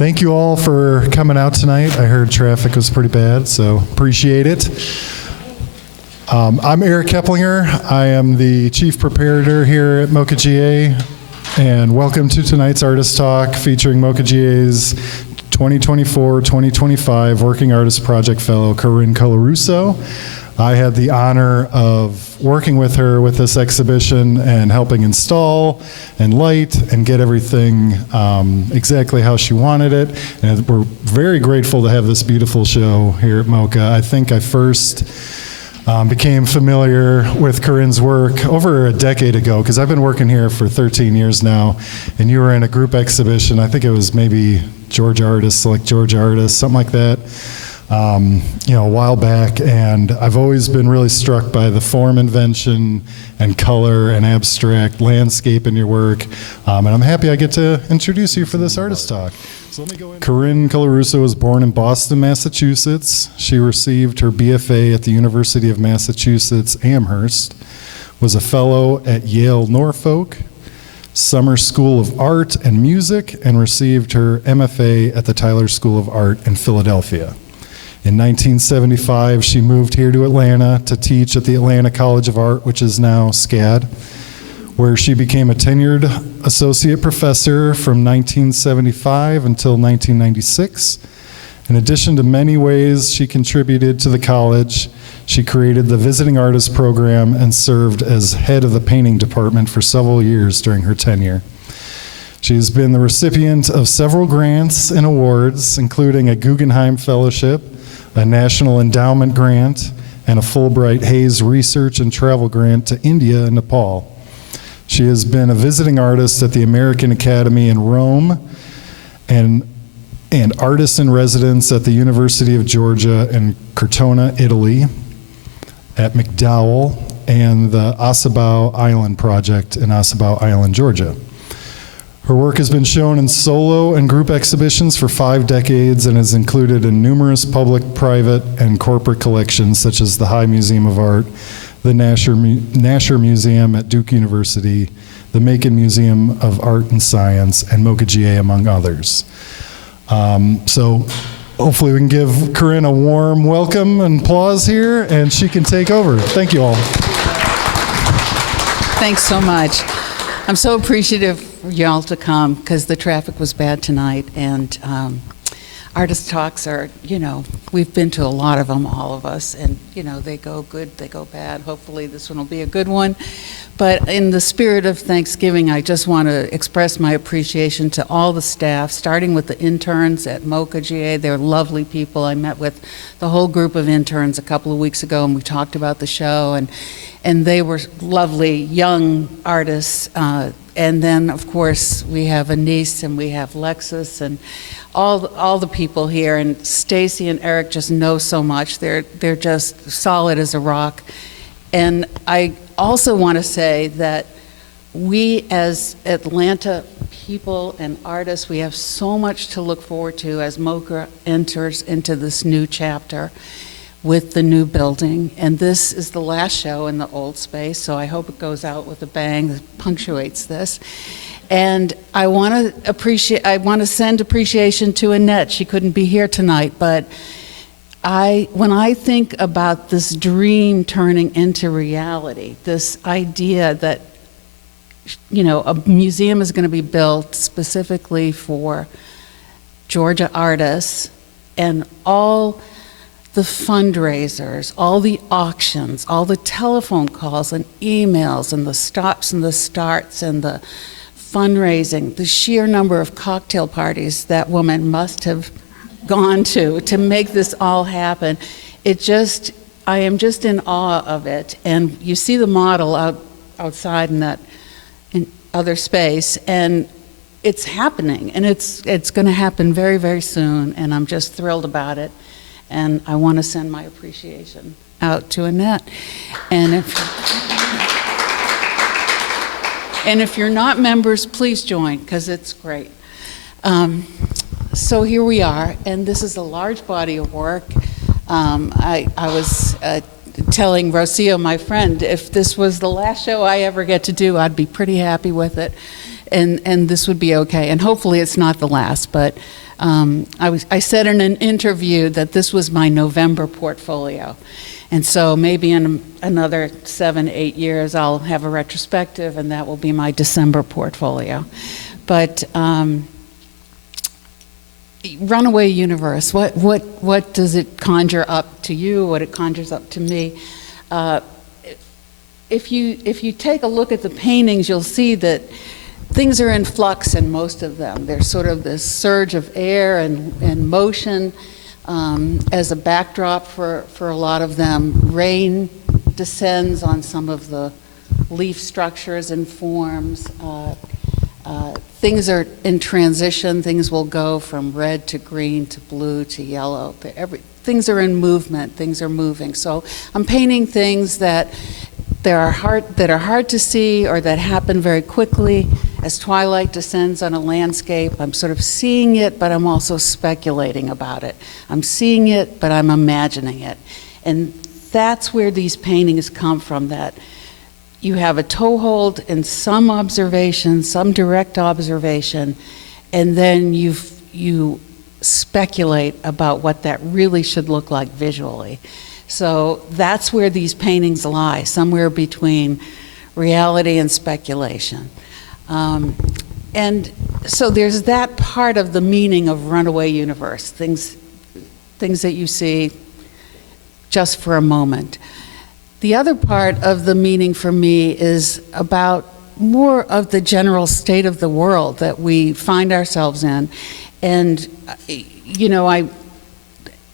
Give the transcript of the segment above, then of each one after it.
Thank you all for coming out tonight. I heard traffic was pretty bad, so appreciate it. I'm Eric Keplinger. I am the Chief Preparator here at MOCA GA, and welcome to tonight's Artist Talk featuring MOCA GA's 2024-2025 Working Artist Project Fellow, Corrine Colarusso. I had the honor of working with her with this exhibition and helping install and light and get everything exactly how she wanted it. And we're very grateful to have this beautiful show here at MOCA. I think I first became familiar with Corrine's work over a decade ago, because I've been working here for 13 years now, and you were in a group exhibition. I think it was maybe Georgia Artists, Select Georgia Artists, something like that. A while back, and I've always been really struck by the form invention and color and abstract landscape in your work, and I'm happy I get to introduce you for this artist talk. So let me go in. Corrine Colarusso was born in Boston, Massachusetts. She received her BFA at the University of Massachusetts Amherst, was a fellow at Yale Norfolk Summer School of Art and Music, and received her MFA at the Tyler School of Art in Philadelphia. In 1975, she moved here to Atlanta to teach at the Atlanta College of Art, which is now SCAD, where she became a tenured associate professor from 1975 until 1996. In addition to many ways she contributed to the college, she created the Visiting Artist Program and served as head of the painting department for several years during her tenure. She has been the recipient of several grants and awards, including a Guggenheim Fellowship, a National Endowment Grant, and a Fulbright Hayes Research and Travel Grant to India and Nepal. She has been a visiting artist at the American Academy in Rome and artist in residence at the University of Georgia in Cortona, Italy, at McDowell, and the Ossabaw Island Project in Ossabaw Island, Georgia. Her work has been shown in solo and group exhibitions for 5 decades and is included in numerous public, private, and corporate collections such as the High Museum of Art, the Nasher Museum at Duke University, the Macon Museum of Art and Science, and MOCA GA, among others. So hopefully we can give Corrine a warm welcome and applause here, and she can take over. Thank you all. Thanks so much. I'm so appreciative for y'all to come, because the traffic was bad tonight, and artist talks are, we've been to a lot of them, all of us, and they go good, they go bad. Hopefully this one will be a good one. But in the spirit of Thanksgiving, I just want to express my appreciation to all the staff, starting with the interns at MOCA GA. They're lovely people. I met with the whole group of interns a couple of weeks ago, and we talked about the show, and they were lovely young artists. And then, of course, we have Anise and we have Lexus and all the people here. And Stacy and Eric just know so much. They're just solid as a rock. And I also want to say that we, as Atlanta people and artists, we have so much to look forward to as MOCA enters into this new chapter with the new building. And this is the last show in the old space, so I hope it goes out with a bang that punctuates this. And I want to send appreciation to Annette. She couldn't be here tonight, but when I think about this dream turning into reality, this idea that a museum is going to be built specifically for Georgia artists, and all the fundraisers, all the auctions, all the telephone calls and emails and the stops and the starts and the fundraising, the sheer number of cocktail parties that woman must have gone to make this all happen. I am just in awe of it. And you see the model outside in other space, and it's happening, and it's going to happen very, very soon, and I'm just thrilled about it. And I want to send my appreciation out to Annette. And if you're not members, please join, because it's great. So here we are, and this is a large body of work. I was telling Rocio, my friend, if this was the last show I ever get to do, I'd be pretty happy with it. and this would be okay. And hopefully it's not the last, but I said in an interview that this was my November portfolio. And so maybe in another 7, 8 years, I'll have a retrospective, and that will be my December portfolio. But Runaway Universe, what does it conjure up to you, what it conjures up to me? If you take a look at the paintings, you'll see that things are in flux in most of them. There's sort of this surge of air and motion as a backdrop for a lot of them. Rain descends on some of the leaf structures and forms. Things are in transition. Things will go from red to green to blue to yellow. Things are in movement. Things are moving. So I'm painting things that are hard to see or that happen very quickly. As twilight descends on a landscape, I'm sort of seeing it, but I'm also speculating about it. I'm seeing it, but I'm imagining it. And that's where these paintings come from, that you have a toehold in some observation, some direct observation, and then you speculate about what that really should look like visually. So that's where these paintings lie, somewhere between reality and speculation. And so there's that part of the meaning of Runaway Universe, things that you see just for a moment. The other part of the meaning for me is about more of the general state of the world that we find ourselves in. And, you know, I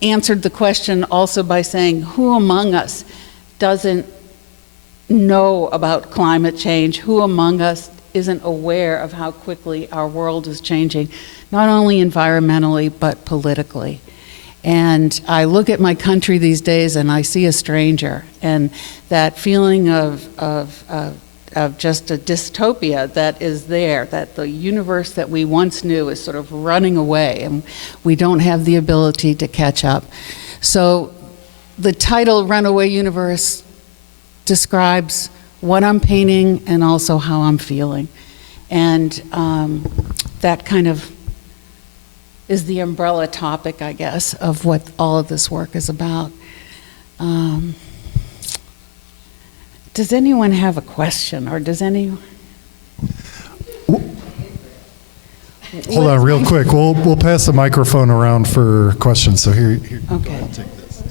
answered the question also by saying, who among us doesn't know about climate change? Who among us isn't aware of how quickly our world is changing, not only environmentally, but politically? And I look at my country these days and I see a stranger, and that feeling of just a dystopia that is there, that the universe that we once knew is sort of running away and we don't have the ability to catch up. So the title Runaway Universe describes what I'm painting and also how I'm feeling. And that kind of is the umbrella topic, I guess, of what all of this work is about. Does anyone have a question, or does anyone? Hold on real quick. We'll pass the microphone around for questions. So here Okay. I'll take this.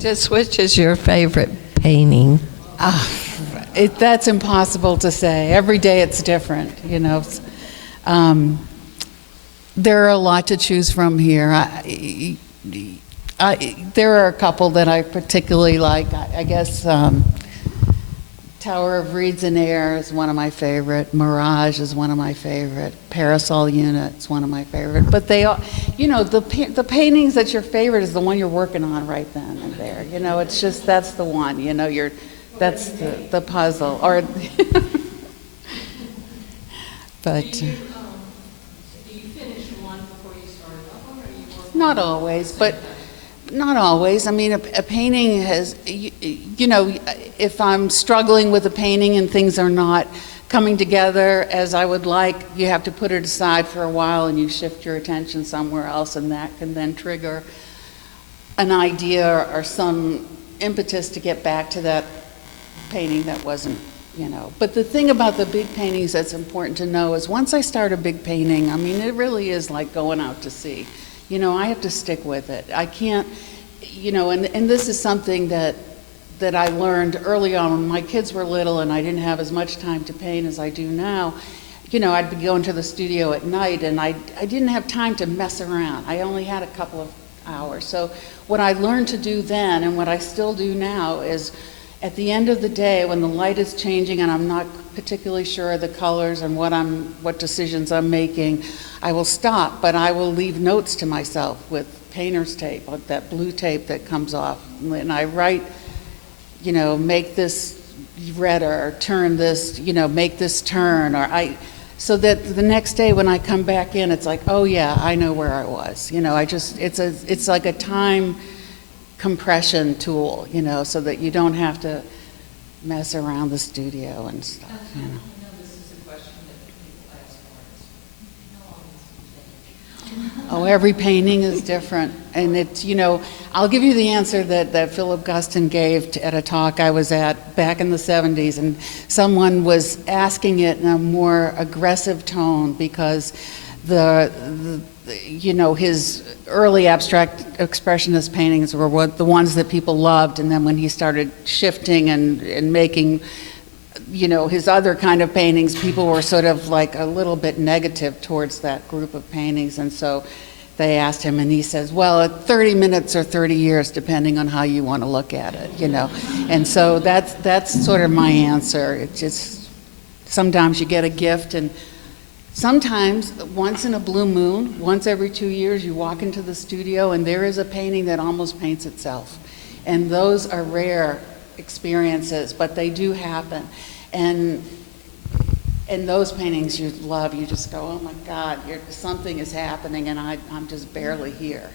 Just which is your favorite painting? That's impossible to say. Every day it's different, you know. There are a lot to choose from here. There are a couple that I particularly like. I guess Tower of Reeds and Air is one of my favorite. Mirage is one of my favorite. Parasol Unit is one of my favorite. But they all, you know, the paintings that's your favorite is the one you're working on right then and there. You know, it's just, that's the one. You know, that's the puzzle. Or, but. Do you finish one before you start another, or you work? Not always, but not always. I mean, a painting has, you know, if I'm struggling with a painting and things are not coming together as I would like, you have to put it aside for a while and you shift your attention somewhere else, and that can then trigger an idea or some impetus to get back to that painting that wasn't, you know. But the thing about the big paintings that's important to know is once I start a big painting, I mean, it really is like going out to sea. You know, I have to stick with it. I can't, you know, and this is something that I learned early on when my kids were little and I didn't have as much time to paint as I do now. You know, I'd be going to the studio at night and I didn't have time to mess around. I only had a couple of hours. So what I learned to do then and what I still do now is at the end of the day when the light is changing and I'm not particularly sure of the colors and what decisions I'm making, I will stop, but I will leave notes to myself with painter's tape, like that blue tape that comes off. And I write, you know, make this redder, or turn this, you know, make this turn, so that the next day when I come back in, it's like, oh yeah, I know where I was. You know, it's like a time compression tool, you know, so that you don't have to mess around the studio and stuff, you know. I know this is a question that people Oh, every painting is different. And it's, I'll give you the answer that Philip Guston gave at a talk I was at back in the 70s. And someone was asking it in a more aggressive tone because his early abstract expressionist paintings were the ones that people loved. And then when he started shifting and making his other kind of paintings, people were sort of like a little bit negative towards that group of paintings. And so they asked him, and he says, well, 30 minutes or 30 years, depending on how you want to look at it, And so that's sort of my answer. It's just, sometimes you get a gift, and sometimes, once in a blue moon, once every 2 years, you walk into the studio, and there is a painting that almost paints itself. And those are rare experiences, but they do happen. And those paintings you love, you just go, oh my God, something is happening and I'm just barely here,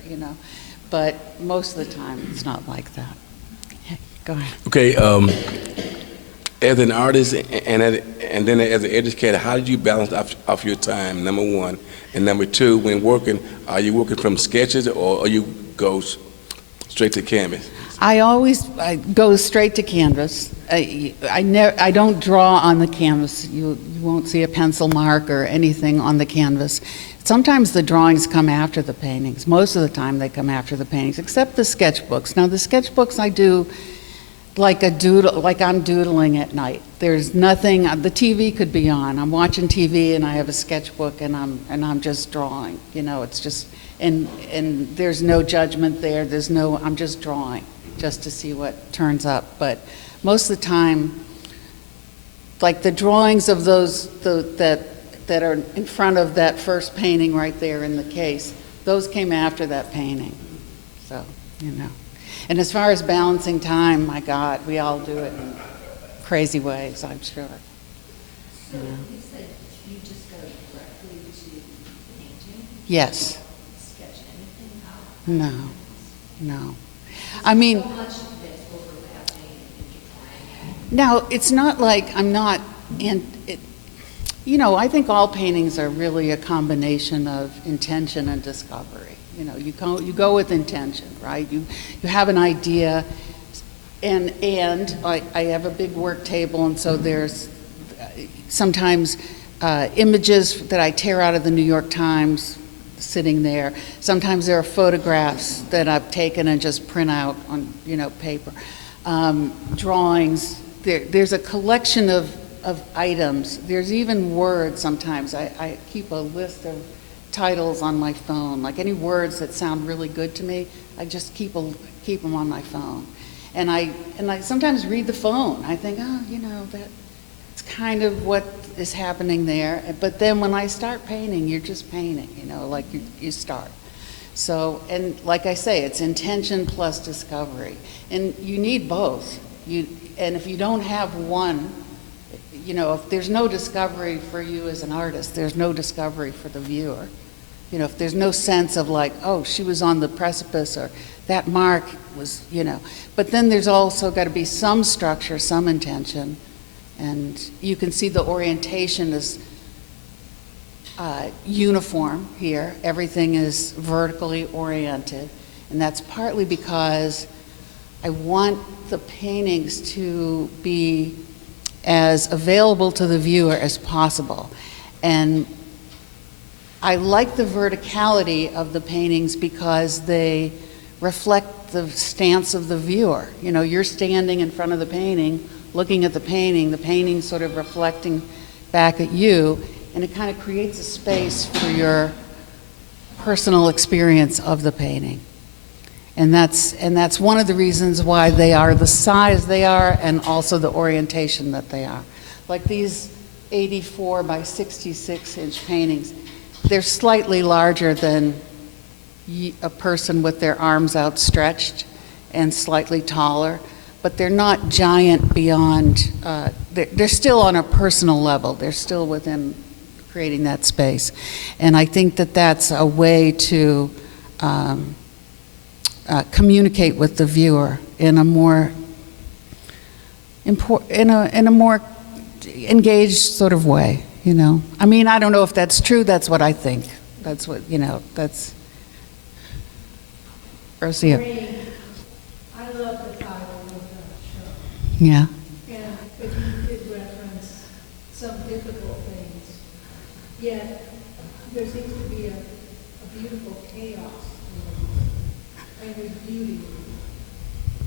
But most of the time, it's not like that. Yeah, go ahead. Okay, as an artist and then as an educator, how did you balance off your time, number one? And number two, when working, are you working from sketches or you go straight to canvas? I go straight to canvas. I don't draw on the canvas. You won't see a pencil mark or anything on the canvas. Sometimes the drawings come after the paintings. Most of the time they come after the paintings, except the sketchbooks. Now the sketchbooks I do like I'm doodling at night. There's nothing, the TV could be on. I'm watching TV and I have a sketchbook and I'm just drawing. It's just, and there's no judgment there. I'm just drawing, just to see what turns up. But most of the time, like the drawings of those that are in front of that first painting right there in the case, those came after that painting. So, And as far as balancing time, my God, we all do it in crazy ways, I'm sure. So you said you just go directly to painting? Yes. Sketch anything out? No. I mean, So much that's overlapping and intertwining. now, it's not like I'm not, I think all paintings are really a combination of intention and discovery. You go with intention, right? You have an idea, and I have a big work table, and so there's sometimes images that I tear out of the New York Times sitting there. Sometimes there are photographs that I've taken and just print out on paper. Drawings. There's a collection of items. There's even words sometimes. I keep a list of titles on my phone, like any words that sound really good to me, I just keep them on my phone. And I sometimes read the phone. I think, that's kind of what is happening there. But then when I start painting, you're just painting, like you start. So, and like I say, it's intention plus discovery. And you need both. And if you don't have one, if there's no discovery for you as an artist, there's no discovery for the viewer. If there's no sense of like, oh, she was on the precipice, or that mark was, But then there's also got to be some structure, some intention. And you can see the orientation is uniform here. Everything is vertically oriented. And that's partly because I want the paintings to be as available to the viewer as possible. And I like the verticality of the paintings because they reflect the stance of the viewer. You're standing in front of the painting, looking at the painting sort of reflecting back at you, and it kind of creates a space for your personal experience of the painting. And that's one of the reasons why they are the size they are, and also the orientation that they are. Like these 84 by 66 inch paintings, they're slightly larger than a person with their arms outstretched, and slightly taller, but they're not giant beyond, they're still on a personal level. They're still within creating that space. And I think that that's a way to communicate with the viewer in a more in a more engaged sort of way. I mean, I don't know if that's true. That's what I think. That's what that's. Garcia. Corrine, I love the title of the show. Yeah. And if you did reference some difficult things, yet there seems to be a beautiful chaos and there's beauty.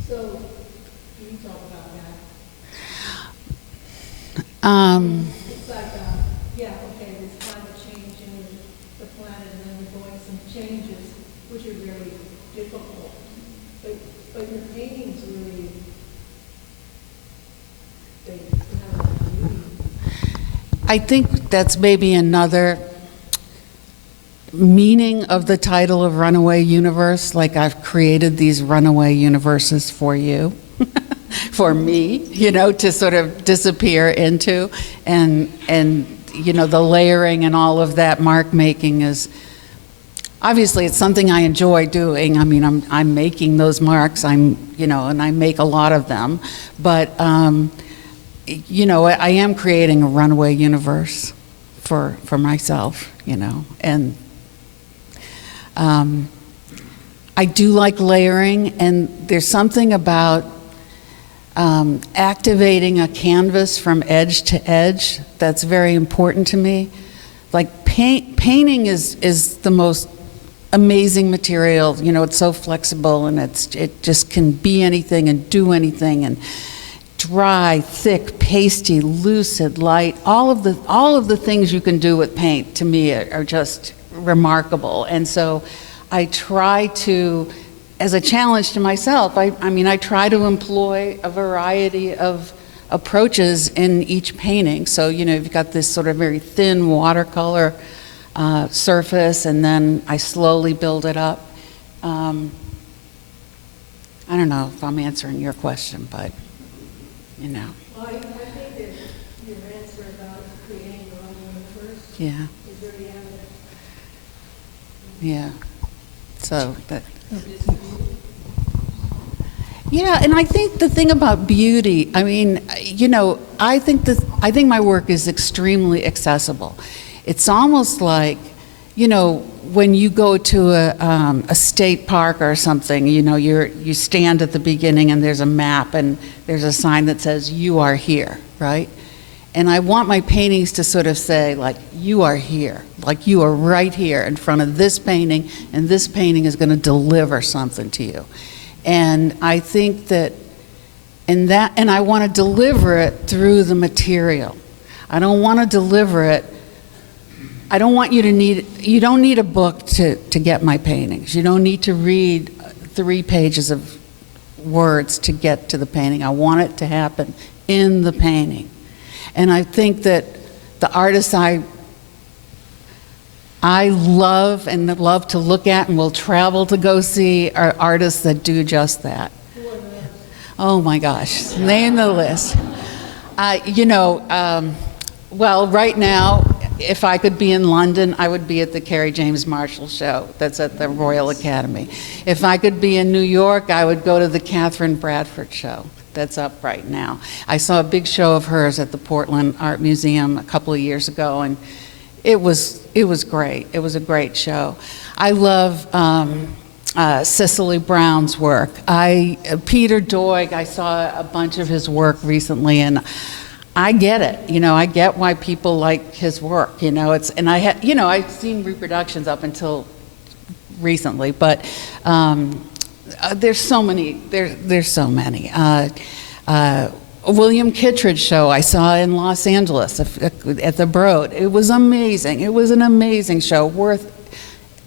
So, can you talk about that? It's like, yeah, okay, there's climate change in the planet, and then we're going some changes, which are very difficult. But your paintings really, they have a lot of beauty. I think that's maybe another meaning of the title of Runaway Universe, like I've created these runaway universes for you, for me, you know, to sort of disappear into, and you know, the layering and all of that mark making is, obviously it's something I enjoy doing. I mean, I'm making those marks, you know, and I make a lot of them, but you know, I am creating a runaway universe for myself, you know, and I do like layering, and there's something about activating a canvas from edge to edge that's very important to me. Like painting is the most amazing material. You know, it's so flexible, and it just can be anything and do anything, and dry, thick, pasty, lucid, light. All of the things you can do with paint to me are just remarkable. And so I try to, as a challenge to myself, I mean, I try to employ a variety of approaches in each painting. So, you know, you've got this sort of very thin watercolor surface, and then I slowly build it up. I don't know if I'm answering your question, but, you know. Well, I think that your answer about creating your own universe Yeah, is very evident. yeah. So that. Yeah, and I think the thing about beauty, I mean, you know, I think my work is extremely accessible. It's almost like, you know, when you go to a state park or something, you know, you stand at the beginning and there's a map and there's a sign that says, "You are here," right? And I want my paintings to sort of say, like, you are here, like you are right here in front of this painting, and this painting is going to deliver something to you. And I think that, and I want to deliver it through the material. I don't want to deliver it, I don't want you to you don't need a book to get my paintings. You don't need to read 3 pages of words to get to the painting. I want it to happen in the painting. And I think that the artists I love and love to look at and will travel to go see are artists that do just that. Oh my gosh, name the list. You know, well, right now, if I could be in London, I would be at the Kerry James Marshall show that's at the Royal Academy. If I could be in New York, I would go to the Catherine Bradford show that's up right now. I saw a big show of hers at the Portland Art Museum a couple of years ago, and it was great. It was a great show. I love Cicely Brown's work. Peter Doig, I saw a bunch of his work recently, and I get it. You know, I get why people like his work. You know, and I've seen reproductions up until recently, but there's so many. There's so many. William Kittredge show I saw in Los Angeles at the Broad. It was amazing. It was an amazing show, worth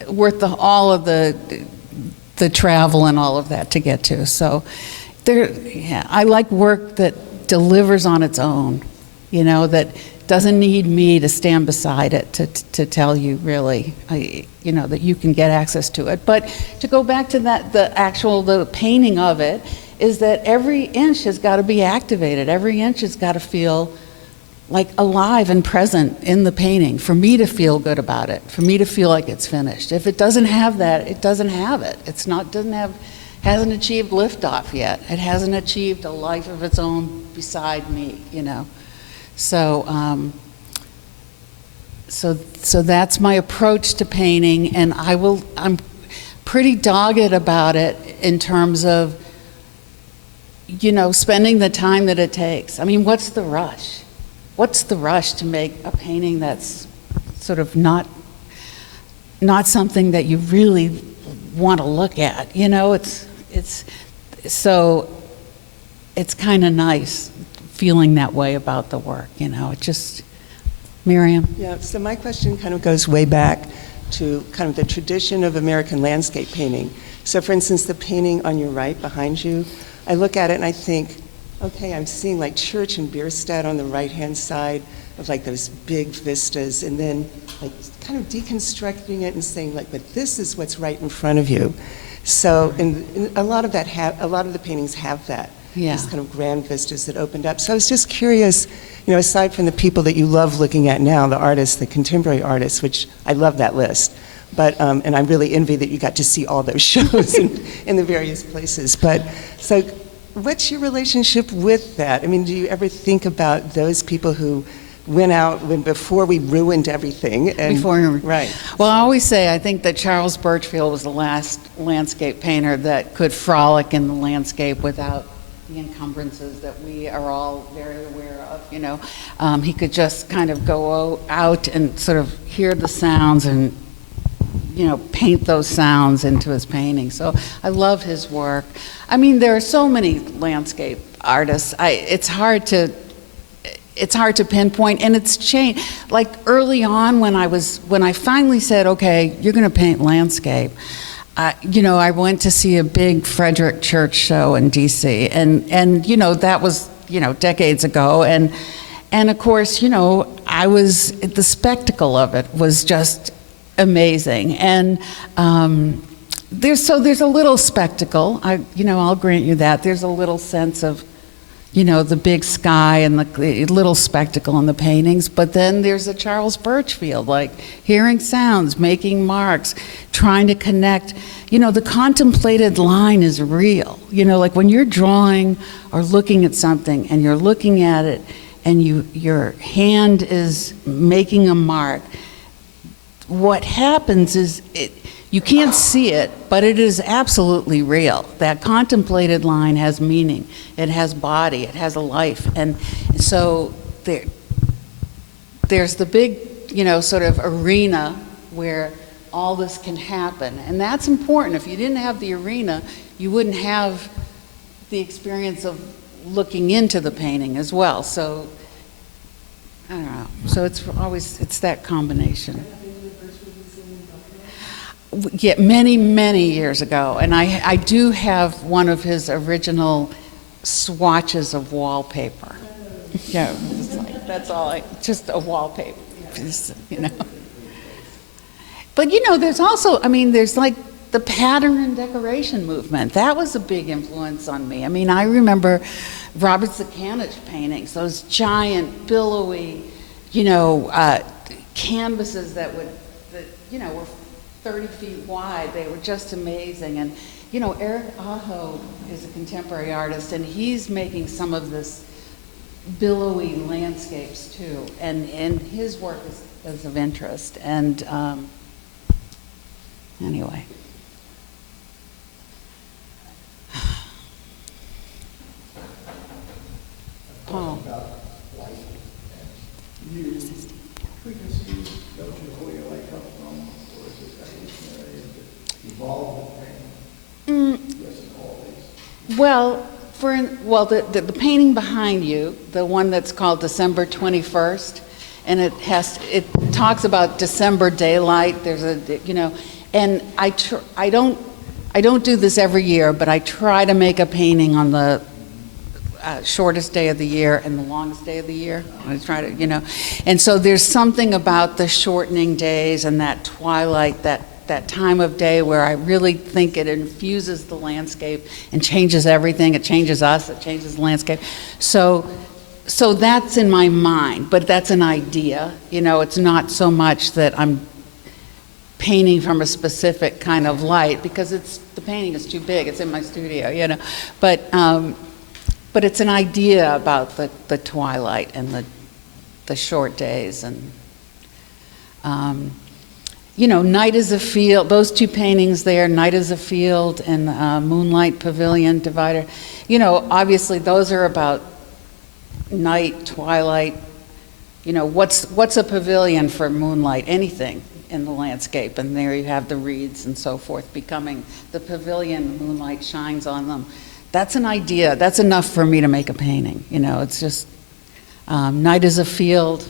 all of the travel and all of that to get to. So, I like work that delivers on its own. You know, that doesn't need me to stand beside it to tell you really, you know, that you can get access to it. But to go back to that, the painting of it is that every inch has got to be activated. Every inch has got to feel like alive and present in the painting for me to feel good about it, for me to feel like it's finished. If it doesn't have that, it doesn't have it. Hasn't achieved liftoff yet. It hasn't achieved a life of its own beside me, you know. So, so that's my approach to painting, and I'm pretty dogged about it in terms of, you know, spending the time that it takes. I mean, what's the rush? What's the rush to make a painting that's sort of not something that you really want to look at? You know, it's kind of nice feeling that way about the work, you know. It just, Miriam? Yeah, so my question kind of goes way back to kind of the tradition of American landscape painting. So for instance, the painting on your right behind you, I look at it and I think, okay, I'm seeing like Church and Bierstadt on the right-hand side of like those big vistas, and then like kind of deconstructing it and saying like, but this is what's right in front of you. So and a lot of the paintings have that. Yeah. These kind of grand vistas that opened up. So I was just curious, you know, aside from the people that you love looking at now, the artists, the contemporary artists, which I love that list, but, and I really envy that you got to see all those shows in the various places. But, so what's your relationship with that? I mean, do you ever think about those people who went out before we ruined everything? Right. Well, I always say I think that Charles Birchfield was the last landscape painter that could frolic in the landscape without the encumbrances that we are all very aware of, you know. He could just kind of go out and sort of hear the sounds and, you know, paint those sounds into his painting. So I love his work. I mean, there are so many landscape artists. It's hard to pinpoint, and it's changed. Like early on when I finally said, okay, you're going to paint landscape, you know, I went to see a big Frederick Church show in DC, and you know, that was, you know, decades ago, and of course, you know, the spectacle of it was just amazing, and there's a little spectacle. You know, I'll grant you that. There's a little sense of, you know, the big sky and the little spectacle in the paintings, but then there's a Charles Birchfield, like hearing sounds, making marks, trying to connect. You know, the contemplated line is real. You know, like when you're drawing or looking at something and you're looking at it and your hand is making a mark, what happens is you can't see it, but it is absolutely real. That contemplated line has meaning. It has body. It has a life. And so there's the big, you know, sort of arena where all this can happen. And that's important. If you didn't have the arena, you wouldn't have the experience of looking into the painting as well. So, I don't know. So it's that combination. Yeah, many, many years ago. And I do have one of his original swatches of wallpaper. Yeah, it's like, that's all, just a wallpaper, you know. But you know, there's also, I mean, there's like the pattern and decoration movement. That was a big influence on me. I mean, I remember Robert Zekanich paintings, those giant, billowy, you know, canvases that you know, were 30 feet wide. They were just amazing. And, you know, Eric Aho is a contemporary artist, and he's making some of this billowy landscapes too. And his work is of interest. And anyway. Paul. Well, the painting behind you, the one that's called December 21st, and it talks about December daylight. There's a, you know, and I don't do this every year, but I try to make a painting on the shortest day of the year and the longest day of the year. I try to, you know, and so there's something about the shortening days and that twilight, that time of day where I really think it infuses the landscape and changes everything. It changes us, it changes the landscape. So that's in my mind, but that's an idea. You know, it's not so much that I'm painting from a specific kind of light, because the painting is too big. It's in my studio, you know. But it's an idea about the twilight and the short days, and Night is a Field, those two paintings there, Night is a Field and Moonlight Pavilion Divider, obviously those are about night, twilight, what's a pavilion for moonlight? Anything in the landscape, and there you have the reeds and so forth becoming the pavilion, moonlight shines on them. That's an idea, that's enough for me to make a painting, it's just, Night is a Field,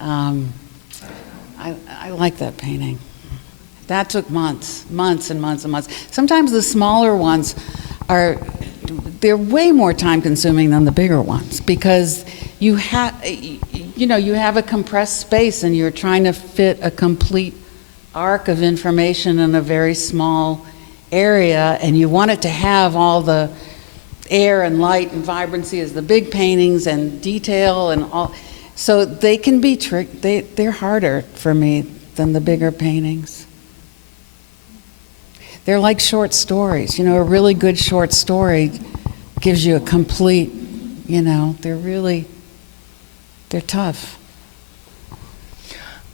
I like that painting. That took months and months and months. Sometimes the smaller ones they're way more time consuming than the bigger ones because you have a compressed space and you're trying to fit a complete arc of information in a very small area, and you want it to have all the air and light and vibrancy as the big paintings and detail and all. So they can be they're harder for me than the bigger paintings. They're like short stories. A really good short story gives you a complete, they're tough.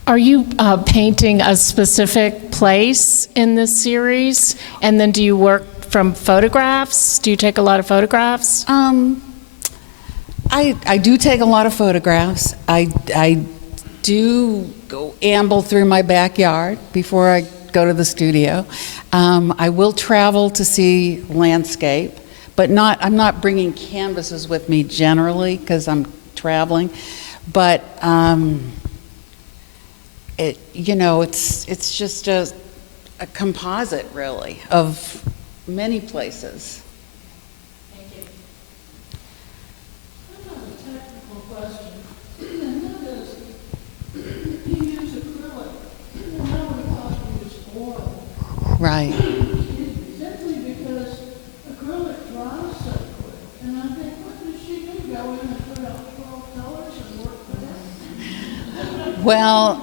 Are you painting a specific place in this series? And then do you work from photographs? Do you take a lot of photographs? I do take a lot of photographs. I do go amble through my backyard before I go to the studio. I will travel to see landscape, but I'm not bringing canvases with me generally because I'm traveling. But it's just a composite really of many places. Thank you. I have a technical question. And that is, you use acrylic, and now we're talking use oil. Right. Simply because acrylic dries so quick. And I think, what does she do? Go in and put out 12 colors and work with that? Well,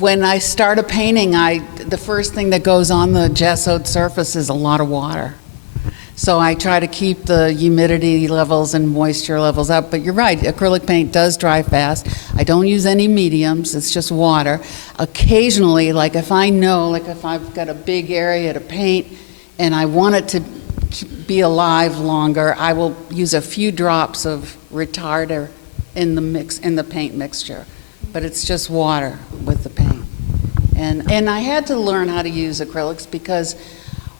when I start a painting, the first thing that goes on the gessoed surface is a lot of water. So I try to keep the humidity levels and moisture levels up. But you're right, acrylic paint does dry fast. I don't use any mediums, it's just water. Occasionally, if I've got a big area to paint and I want it to be alive longer, I will use a few drops of retarder in the paint mixture. But it's just water with the paint. And I had to learn how to use acrylics because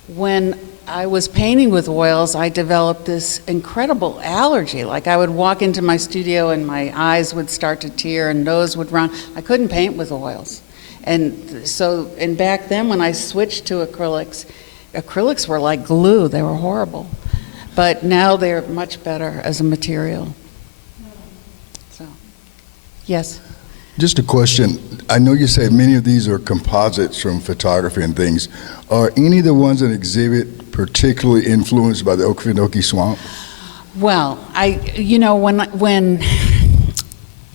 when I was painting with oils, I developed this incredible allergy. I would walk into my studio and my eyes would start to tear and nose would run. I couldn't paint with oils. And back then when I switched to acrylics were like glue. They were horrible. But now they're much better as a material. So, yes? Just a question. I know you said many of these are composites from photography and things. Are any of the ones that exhibit particularly influenced by the Okefenokee Swamp? Well,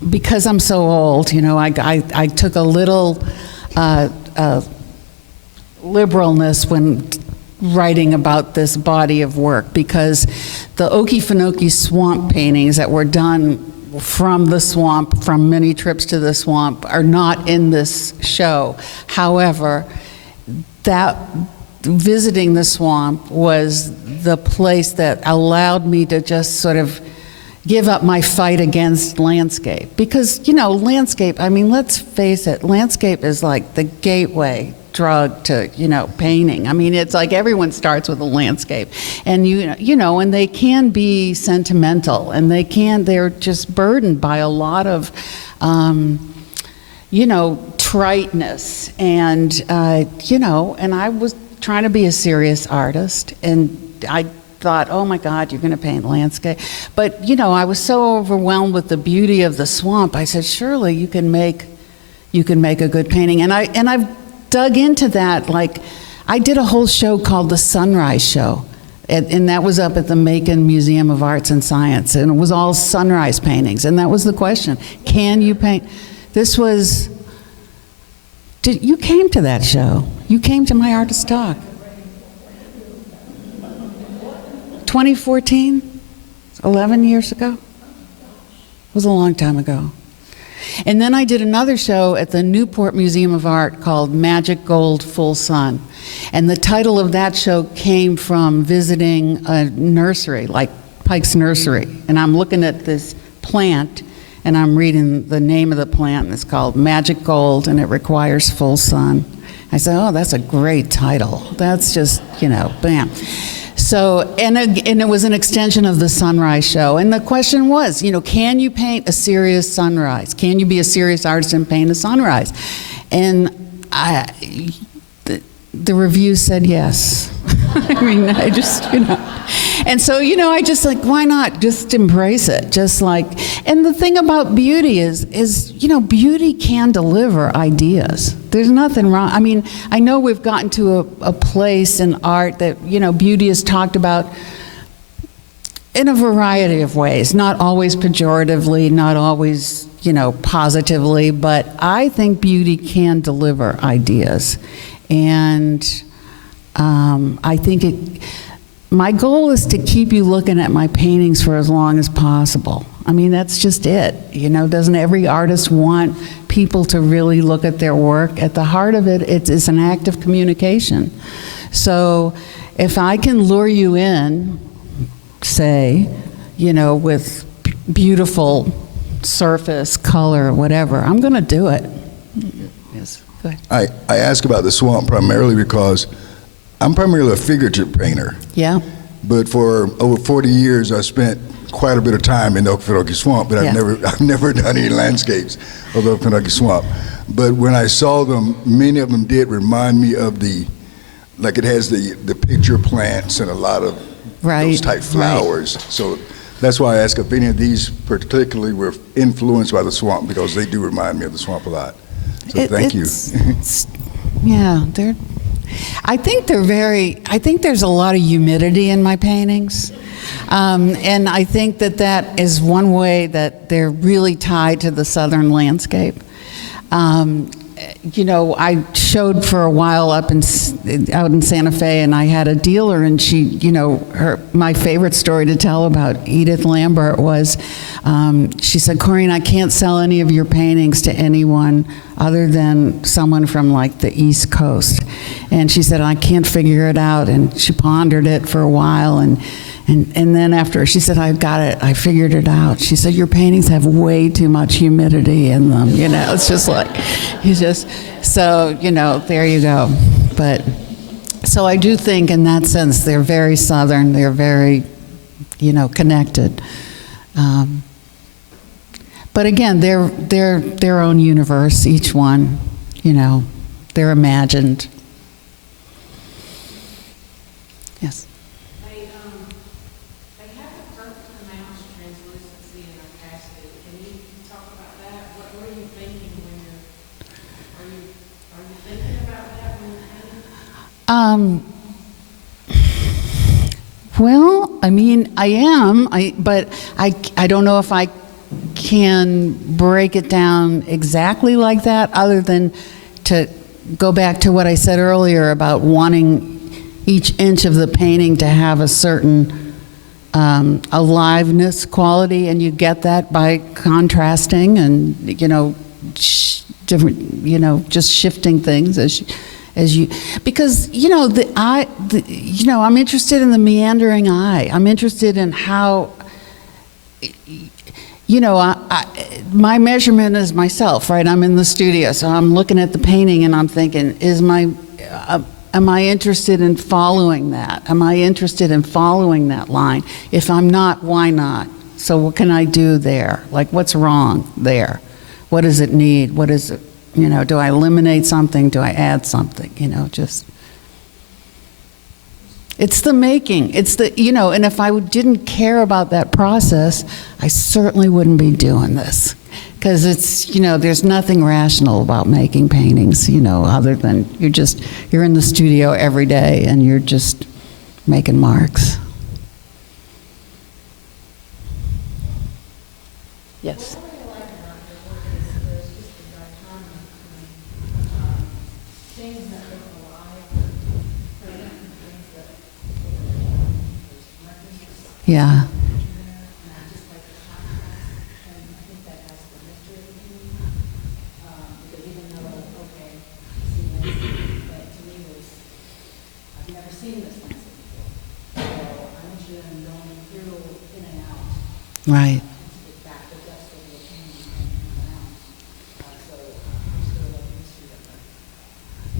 because I'm so old, I took a little liberalness when writing about this body of work because the Okefenokee Swamp paintings that were done from the swamp, from many trips to the swamp, are not in this show. However, that visiting the swamp was the place that allowed me to just sort of give up my fight against landscape. Because, landscape, let's face it, landscape is like the gateway drug to, painting. It's like everyone starts with a landscape. And, and they can be sentimental, and they're just burdened by a lot of, triteness. And, and I was trying to be a serious artist, and I thought, oh my God, you're going to paint landscape. But, I was so overwhelmed with the beauty of the swamp, I said, surely you can make a good painting. And I've dug into that. I did a whole show called The Sunrise Show, and that was up at the Macon Museum of Arts and Science, and it was all sunrise paintings. And that was the question: can you paint? You came to that show. You came to my artist talk. 2014, 11 years ago. It was a long time ago. And then I did another show at the Newport Museum of Art called Magic Gold Full Sun. And the title of that show came from visiting a nursery, like Pike's Nursery. And I'm looking at this plant, and I'm reading the name of the plant, and it's called Magic Gold, and it requires full sun. I said, oh, that's a great title. That's just, bam. So, and it was an extension of the sunrise show. And the question was, can you paint a serious sunrise? Can you be a serious artist and paint a sunrise? And the review said yes. I mean, I just, And so, I just why not just embrace it? Just and the thing about beauty is, beauty can deliver ideas. There's nothing wrong. I mean, I know we've gotten to a place in art that, beauty is talked about in a variety of ways, not always pejoratively, not always, positively, but I think beauty can deliver ideas. And I think my goal is to keep you looking at my paintings for as long as possible. I mean, that's just it. Doesn't every artist want people to really look at their work? At the heart of it, it's an act of communication. So if I can lure you in, say, with beautiful surface, color, whatever, I'm going to do it. Yes, go ahead. I ask about the swamp primarily because I'm primarily a figurative painter. Yeah. But for over 40 years, I spent quite a bit of time in the Okefenokee Swamp, but I've never done any landscapes of the Okefenokee Swamp. But when I saw them, many of them did remind me of it has the picture plants and a lot of those type flowers. Right. So that's why I ask if any of these particularly were influenced by the swamp, because they do remind me of the swamp a lot. So thank you. Yeah, I think there's a lot of humidity in my paintings. And I think that is one way that they're really tied to the southern landscape. I showed for a while out in Santa Fe, and I had a dealer, and she, my favorite story to tell about Edith Lambert was, she said, Corrine, I can't sell any of your paintings to anyone other than someone from the East Coast. And she said, I can't figure it out. And she pondered it for a while, and then after, she said, I've got it, I figured it out. She said, your paintings have way too much humidity in them, it's just so, there you go. But, so I do think in that sense, they're very southern, they're very, connected. But again, they're their own universe, each one, they're imagined. Yes? Well, I mean, I am, but I don't know if I can break it down exactly like that, other than to go back to what I said earlier about wanting each inch of the painting to have a certain aliveness quality, and you get that by contrasting and, different, just shifting things as you, because I'm interested in the meandering eye. I'm interested in how, my measurement is myself, right? I'm in the studio, so I'm looking at the painting and I'm thinking, am I interested in following that? Am I interested in following that line? If I'm not, why not? So what can I do there? What's wrong there? What does it need? What is it? Do I eliminate something? Do I add something? It's the making. It's the, and if I didn't care about that process, I certainly wouldn't be doing this. Because it's, there's nothing rational about making paintings, other than you're in the studio every day and you're just making marks. Yes. Yeah. Right.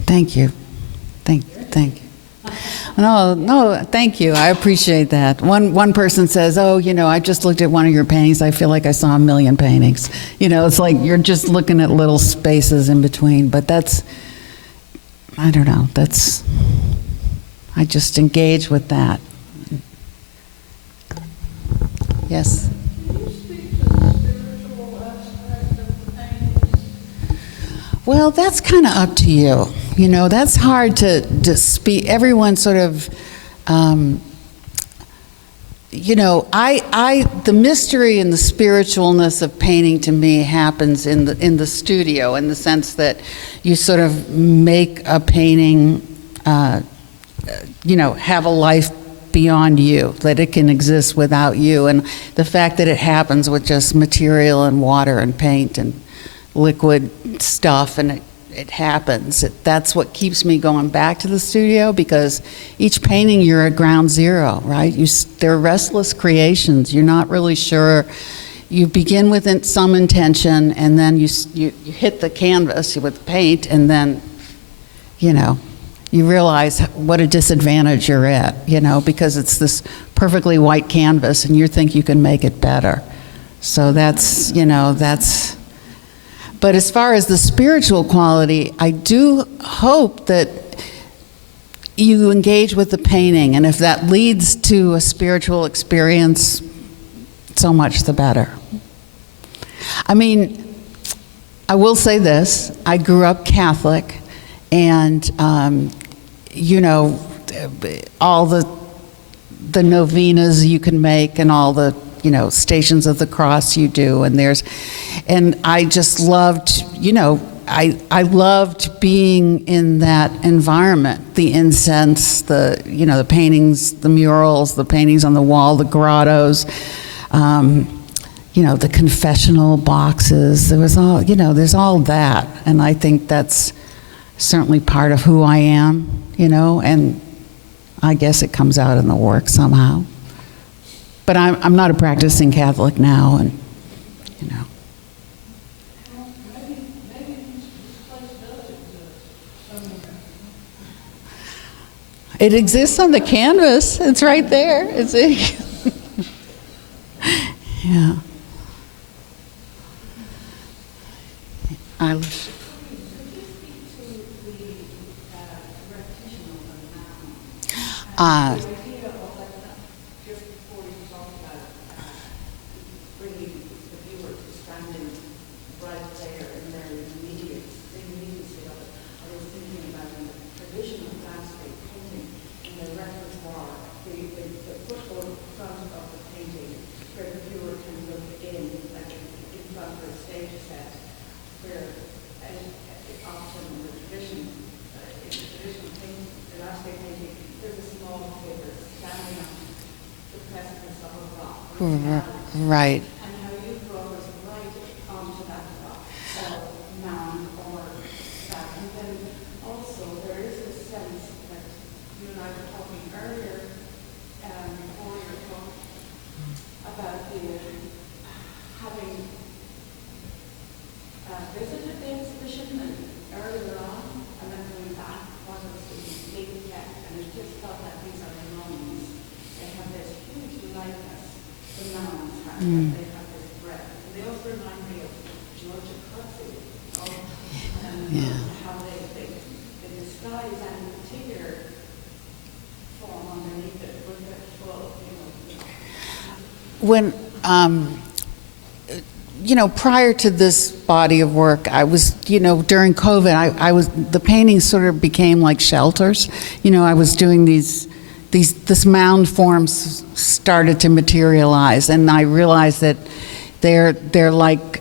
Thank you. Thank you. No, thank you. I appreciate that. One person says, "Oh, I just looked at one of your paintings. I feel like I saw a million paintings." It's like you're just looking at little spaces in between. But I don't know. I just engage with that. Yes. Well, that's kind of up to you. That's hard to speak. Everyone sort of, the mystery and the spiritualness of painting to me happens in the studio, in the sense that you sort of make a painting, have a life beyond you, that it can exist without you. And the fact that it happens with just material and water and paint and liquid stuff, and it happens. That's what keeps me going back to the studio, because each painting you're at ground zero, right? They're restless creations. You're not really sure. You begin with some intention, and then you hit the canvas with paint, and then, you realize what a disadvantage you're at, because it's this perfectly white canvas, and you think you can make it better. So that's. But as far as the spiritual quality, I do hope that you engage with the painting, and if that leads to a spiritual experience, so much the better. I mean, I will say this, I grew up Catholic, and all the novenas you can make, and all the Stations of the Cross you do, and I just loved, I loved being in that environment, the incense, the paintings, the murals, the paintings on the wall, the grottos, the confessional boxes. There was all, there's all that, and I think that's certainly part of who I am, and I guess it comes out in the work somehow. But I'm not a practicing Catholic now, and it exists on the canvas. It's right there. Yeah. Right. And how you brought us right onto that rock, mound or that. And then also there is a sense that you and I were talking earlier, before your talk, about having visited the exhibition and earlier on, and then coming back, what was the big effect, and it just felt like these are the mounds. They have this huge lightness, the mounds. They have this breath. And they also remind me of Georgia Cutzy, how they disguise and particular form underneath it with their full, When, prior to this body of work, I was, during COVID, the paintings sort of became like shelters. I was doing this mound forms started to materialize, and I realized that they're like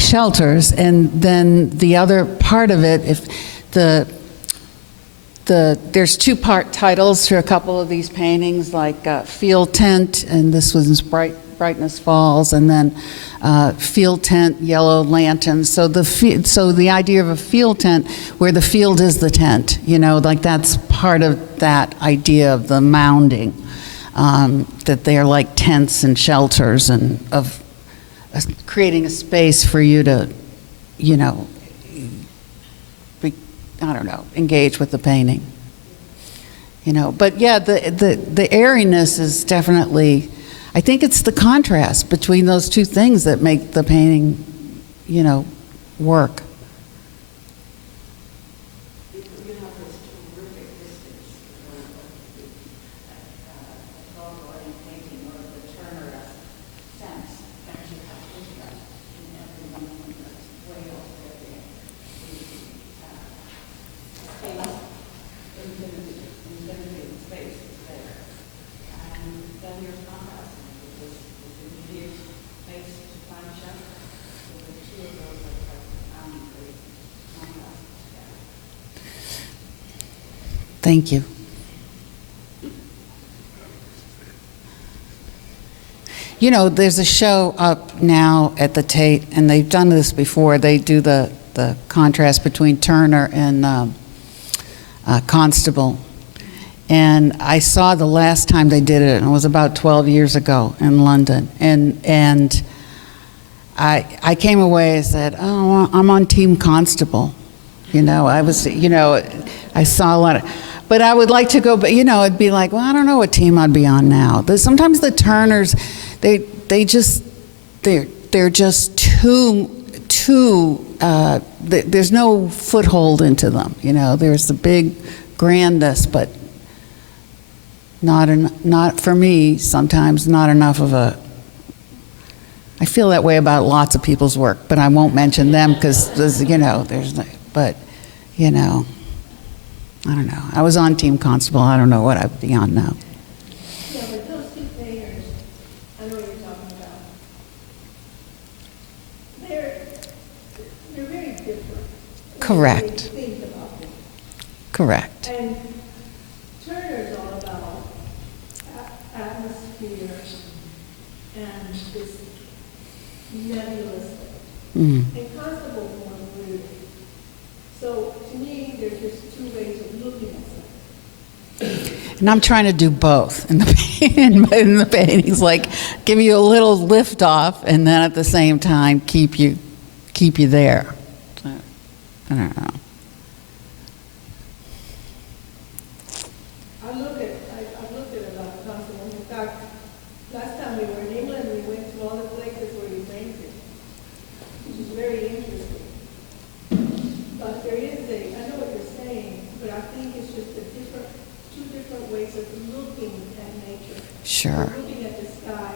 shelters. And then the other part of it, if there's two-part titles for a couple of these paintings, like Field Tent, and this was Brightness Falls, and then Field Tent, Yellow Lantern. So the idea of a field tent, where the field is the tent, like that's part of that idea of the mounding. that they're like tents and shelters, and of creating a space for you to, you know, I don't know, engage with the painting. You know, but yeah, the airiness is definitely, I think it's the contrast between those two things that make the painting, you know, work. Thank you. You know, there's a show up now at the Tate, and they've done this before. They do the contrast between Turner and Constable. And I saw the last time they did it, and it was about 12 years ago in London. And I came away and said, oh, I'm on Team Constable. You know, I was, you know, I saw a lot of, but I would like to go, but you know, it'd be like, well, I don't know what team I'd be on now. Sometimes the Turners, they're just too, there's no foothold into them, you know. There's the big grandness, but not for me, sometimes not enough of a, I feel that way about lots of people's work, but I won't mention them because, you know, but, you know, I don't know. I was on Team Constable. I don't know what I'd be on now. Yeah, but those two painters, I know what you're talking about. They're very different. Correct. When you think about them. Correct. And Turner's all about atmosphere and this nebulous thing. And Constable's more brooding. So to me, there's just two ways of looking at something. And I'm trying to do both in the paintings, like give you a little lift off, and then at the same time keep you there. So, I don't know. I've looked at a lot of Constable. In fact, last time we were in England, we went to all the places where you painted, which is very interesting. But there is I know what you're saying, but I think it's just two different ways of looking at nature. Sure. Or looking at the sky,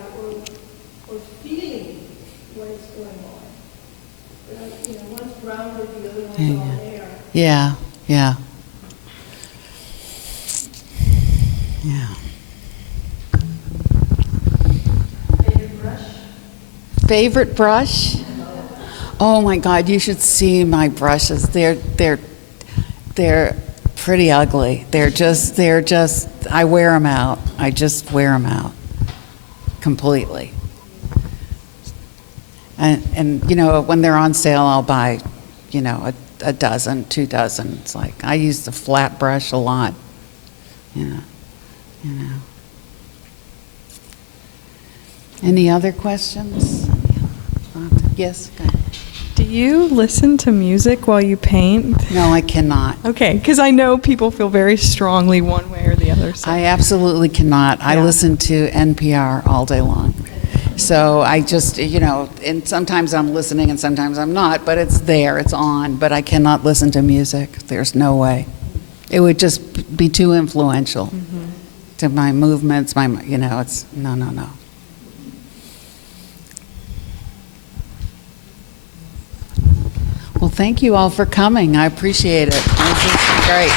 or feeling what is going on. But, you know, one's grounded, the other one's all air. Yeah. Yeah. Favorite brush? Favorite brush? Oh my God, you should see my brushes. They're pretty ugly. They're just, I wear them out. I just wear them out completely. And you know, when they're on sale, I'll buy, you know, a dozen, 2 dozen. It's like, I use the flat brush a lot, you know. Any other questions? Yes, go ahead. Do you listen to music while you paint? No, I cannot. Okay, because I know people feel very strongly one way or the other. So. I absolutely cannot. I Yeah. listen to NPR all day long. So I just, you know, and sometimes I'm listening and sometimes I'm not, but it's there, it's on, but I cannot listen to music. There's no way. It would just be too influential to my movements, you know, it's, no. Well, thank you all for coming. I appreciate it. This is great.